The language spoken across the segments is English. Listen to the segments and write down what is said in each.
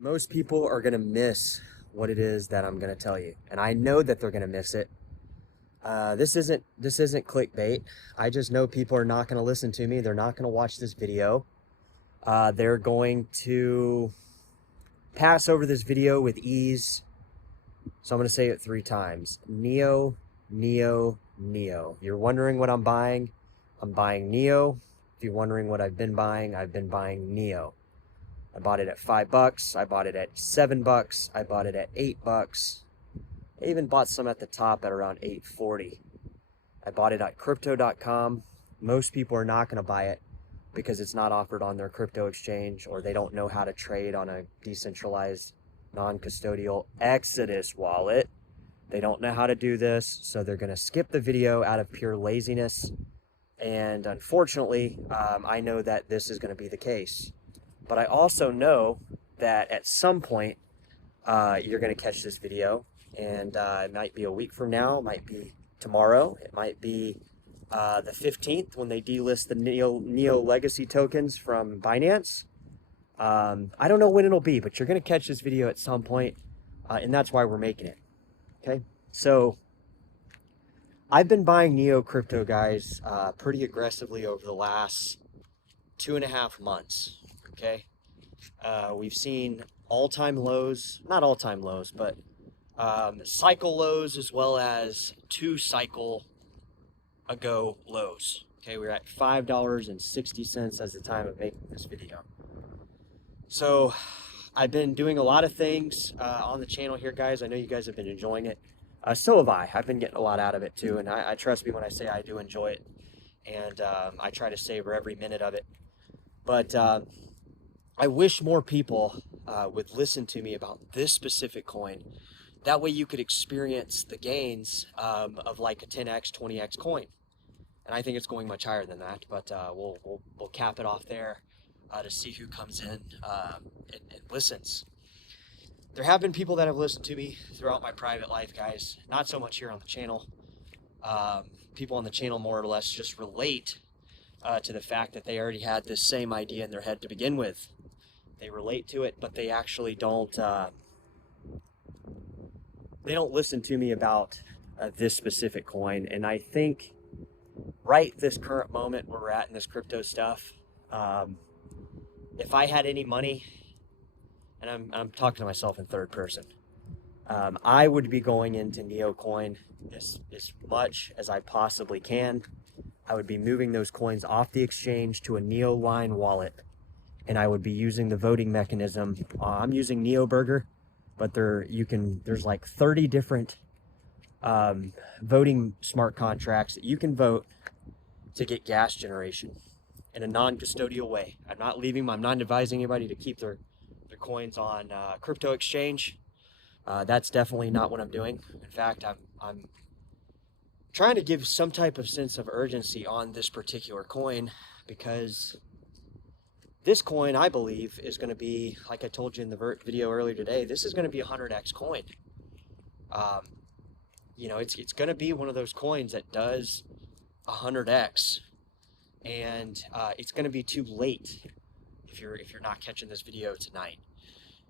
Most people are going to miss what it is that I'm going to tell you, and I know that they're going to miss it. This isn't clickbait. I just know people are not going to listen to me. They're not going to watch this video. They're going to pass over this video with ease. So I'm going to say it 3 times. Neo, Neo, Neo. You're wondering what I'm buying? I'm buying Neo. If you're wondering what I've been buying Neo. I bought it at $5. I bought it at $7. I bought it at $8. I even bought some at the top at around $8.40. I bought it at crypto.com. Most people are not going to buy it because it's not offered on their crypto exchange, or they don't know how to trade on a decentralized, non-custodial Exodus wallet. They don't know how to do this, so they're going to skip the video out of pure laziness. And unfortunately, I know that this is going to be the case. But I also know that at some point, you're going to catch this video, and it might be a week from now, it might be tomorrow, it might be the 15th when they delist the Neo Legacy tokens from Binance. I don't know when it'll be, but you're going to catch this video at some point, and that's why we're making it. Okay, so I've been buying Neo crypto, guys, pretty aggressively over the last 2.5 months. Okay, we've seen all-time lows, not all-time lows, but cycle lows, as well as 2 cycle ago lows. Okay, we're at $5.60 as the time of making this video. So I've been doing a lot of things on the channel here, guys. I know you guys have been enjoying it. So have I. I've been getting a lot out of it too, and I trust me when I say I do enjoy it, and I try to savor every minute of it. But I wish more people would listen to me about this specific coin. That way you could experience the gains of like a 10x, 20x coin. And I think it's going much higher than that, but we'll cap it off there to see who comes in and listens. There have been people that have listened to me throughout my private life, guys. Not so much here on the channel. People on the channel more or less just relate to the fact that they already had this same idea in their head to begin with. They relate to it, but they actually don't. They don't listen to me about this specific coin. And I think right this current moment where we're at in this crypto stuff, if I had any money, and I'm talking to myself in third person, I would be going into NeoCoin as much as I possibly can. I would be moving those coins off the exchange to a NeoLine wallet, and I would be using the voting mechanism. I'm using NeoBurger, but there's like 30 different voting smart contracts that you can vote to get gas generation in a non-custodial way. I'm not advising anybody to keep their coins on crypto exchange. That's definitely not what I'm doing. In fact, I'm trying to give some type of sense of urgency on this particular coin, because this coin, I believe, is going to be, like I told you in the video earlier today, this is going to be a 100x coin. It's going to be one of those coins that does 100x, and it's going to be too late if you're not catching this video tonight.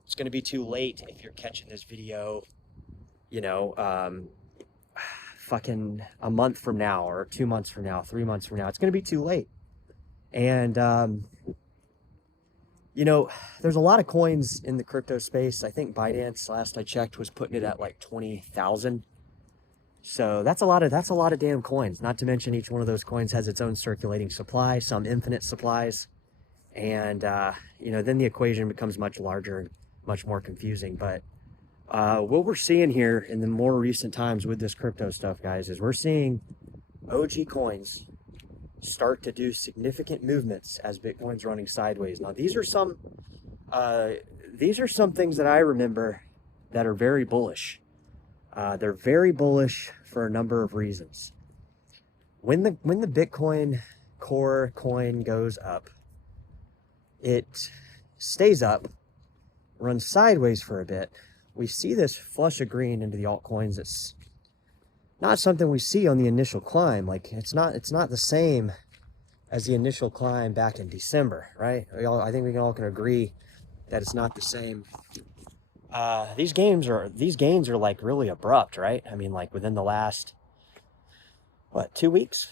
It's going to be too late if you're catching this video, fucking a month from now, or 2 months from now, 3 months from now. It's going to be too late. And, there's a lot of coins in the crypto space. I think Binance, last I checked, was putting it at like 20,000. So that's a lot of damn coins. Not to mention each one of those coins has its own circulating supply, some infinite supplies. And, then the equation becomes much larger and much more confusing. But what we're seeing here in the more recent times with this crypto stuff, guys, is we're seeing OG coins start to do significant movements as Bitcoin's running sideways. Now, these are some things that I remember that are very bullish. They're very bullish for a number of reasons. When the Bitcoin core coin goes up, it stays up, runs sideways for a bit. We see this flush of green into the altcoins. It's not something we see on the initial climb. Like, it's not the same as the initial climb back in December, right? I think we all can agree that it's not the same. These gains are like really abrupt, right? I mean, like within the last, what, 2 weeks,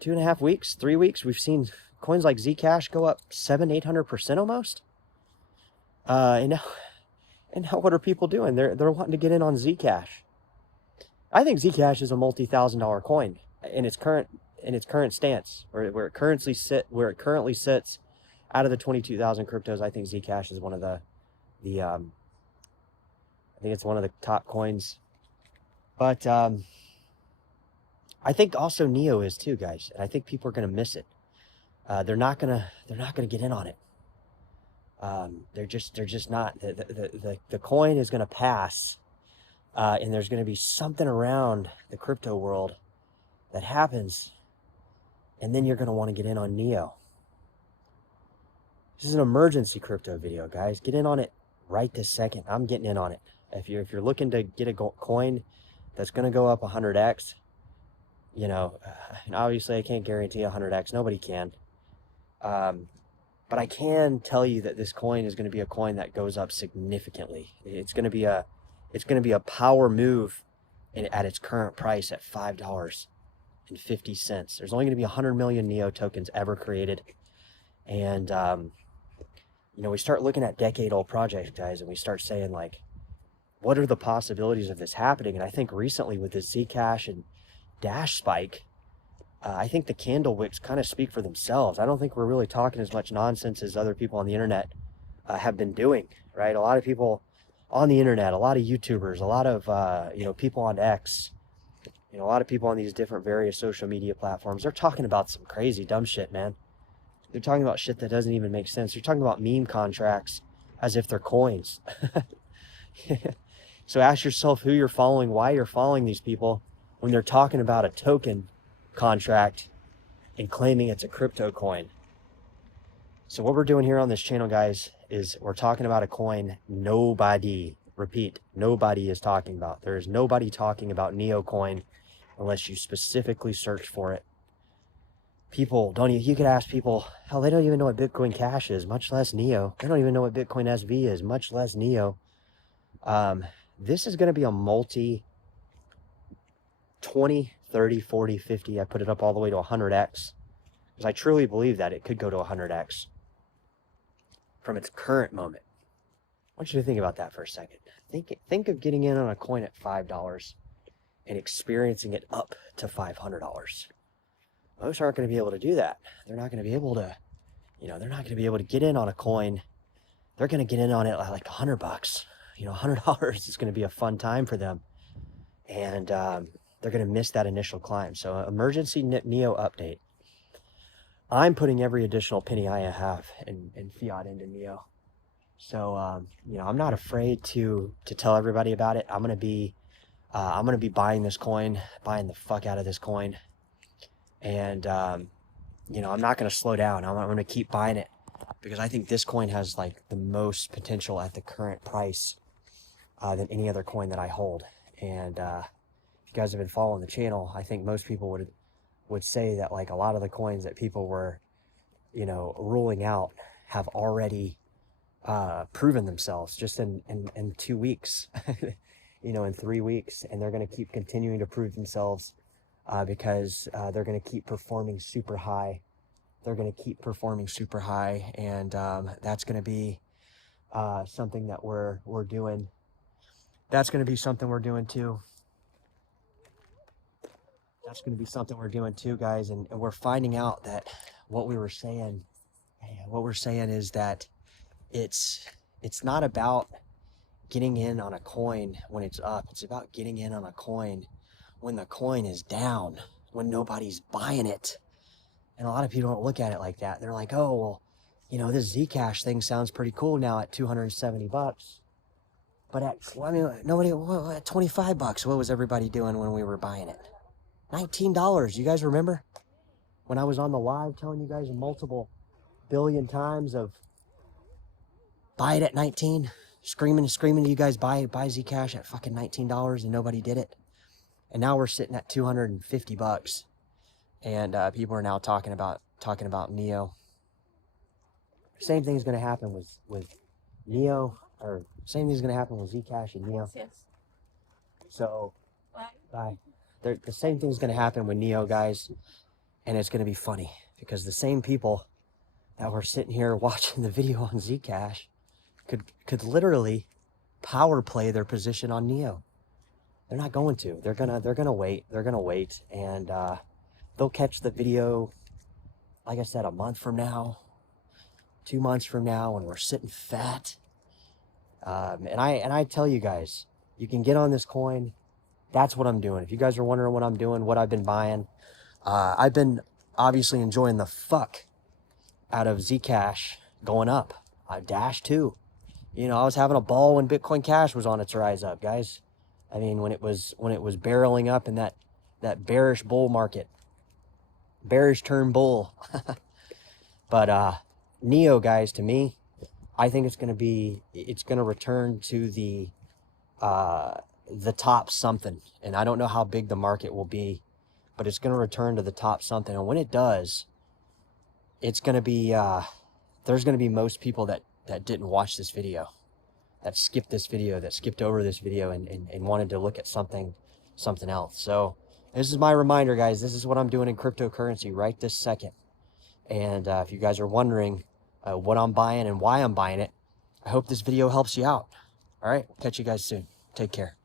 2.5 weeks, 3 weeks, we've seen coins like Zcash go up 700-800% almost. And now what are people doing? They're wanting to get in on Zcash. I think Zcash is a multi-$1,000 coin in its current stance, where it currently sits out of the 22,000 cryptos. I think Zcash is one of the I think it's one of the top coins. But I think also Neo is too, guys, and I think people are going to miss it. They're not gonna get in on it. They're just not. The coin is going to pass, and there's going to be something around the crypto world that happens, and then you're going to want to get in on Neo. This is an emergency crypto video, guys. Get in on it right this second. I'm getting in on it. If you're looking to get a coin that's going to go up 100x, you know, and obviously I can't guarantee 100x. Nobody can. But I can tell you that this coin is going to be a coin that goes up significantly. It's going to be a power move at its current price at $5.50. There's only going to be 100 million Neo tokens ever created. And, you know, we start looking at decade-old projects, guys, and we start saying, like, what are the possibilities of this happening? And I think recently with the Zcash and Dash spike, I think the candle wicks kind of speak for themselves. I don't think we're really talking as much nonsense as other people on the internet have been doing, right? A lot of people on the internet, a lot of YouTubers, a lot of, you know, people on X, you know, a lot of people on these different various social media platforms, they're talking about some crazy dumb shit, man. They're talking about shit that doesn't even make sense. They're talking about meme contracts as if they're coins. So ask yourself who you're following, why you're following these people when they're talking about a token contract and claiming it's a crypto coin. So what we're doing here on this channel, guys, is we're talking about a coin nobody, repeat, nobody is talking about. There is nobody talking about Neo coin unless you specifically search for it. People don't even, you could ask people, hell, they don't even know what Bitcoin Cash is, much less Neo. They don't even know what Bitcoin SV is, much less Neo. This is going to be a multi 20, 30, 40, 50. I put it up all the way to 100x because I truly believe that it could go to 100x from its current moment. I want you to think about that for a second. Think of getting in on a coin at $5 and experiencing it up to $500. Most aren't going to be able to do that. They're not going to be able to, you know, they're not going to be able to get in on a coin. They're going to get in on it like $100. You know, $100 is going to be a fun time for them. And they're going to miss that initial climb. So emergency Neo update. I'm putting every additional penny I have in fiat into Neo. So, you know, I'm not afraid to tell everybody about it. I'm going to be buying this coin, buying the fuck out of this coin. And, you know, I'm not going to slow down. I'm going to keep buying it because I think this coin has like the most potential at the current price than any other coin that I hold. And if you guys have been following the channel, I think most people would say that like a lot of the coins that people were, you know, ruling out have already proven themselves just in 2 weeks, you know, in 3 weeks. And they're going to keep continuing to prove themselves because they're going to keep performing super high. They're going to keep performing super high. And that's going to be something that we're doing. That's going to be something we're doing too. That's going to be something we're doing too, guys. And we're finding out that what we were saying is that it's not about getting in on a coin when it's up. It's about getting in on a coin when the coin is down, when nobody's buying it. And a lot of people don't look at it like that. They're like, oh, well, you know, this Zcash thing sounds pretty cool now at $270. But at, well, I mean, nobody, well, at $25, what was everybody doing when we were buying it? $19. You guys remember when I was on the live telling you guys multiple billion times of buy it at 19, screaming to you guys buy Zcash at fucking $19, and nobody did it. And now we're sitting at $250, and people are now talking about Neo. Same thing is going to happen with Neo, or same thing's gonna happen with Zcash and Neo. Yes. So, Bye. bye. The same thing's gonna happen with Neo, guys, and it's gonna be funny because the same people that were sitting here watching the video on Zcash could literally power play their position on Neo. They're not going to. They're gonna wait. They're gonna wait, and they'll catch the video, like I said, a month from now, 2 months from now, when we're sitting fat. And I tell you guys, you can get on this coin. That's what I'm doing. If you guys are wondering what I'm doing, what I've been buying, I've been obviously enjoying the fuck out of Zcash going up. Dash too. You know, I was having a ball when Bitcoin Cash was on its rise up, guys. I mean, when it was barreling up in that bearish bull market, bearish turn bull. But Neo, guys, to me, I think it's gonna return to the top something, and I don't know how big the market will be, but it's gonna return to the top something, and when it does, it's gonna be there's gonna be most people that didn't watch this video, that skipped this video, that skipped over this video and wanted to look at something else. So this is my reminder, guys. This is what I'm doing in cryptocurrency right this second. And if you guys are wondering what I'm buying and why I'm buying it, I hope this video helps you out. All right, catch you guys soon. Take care.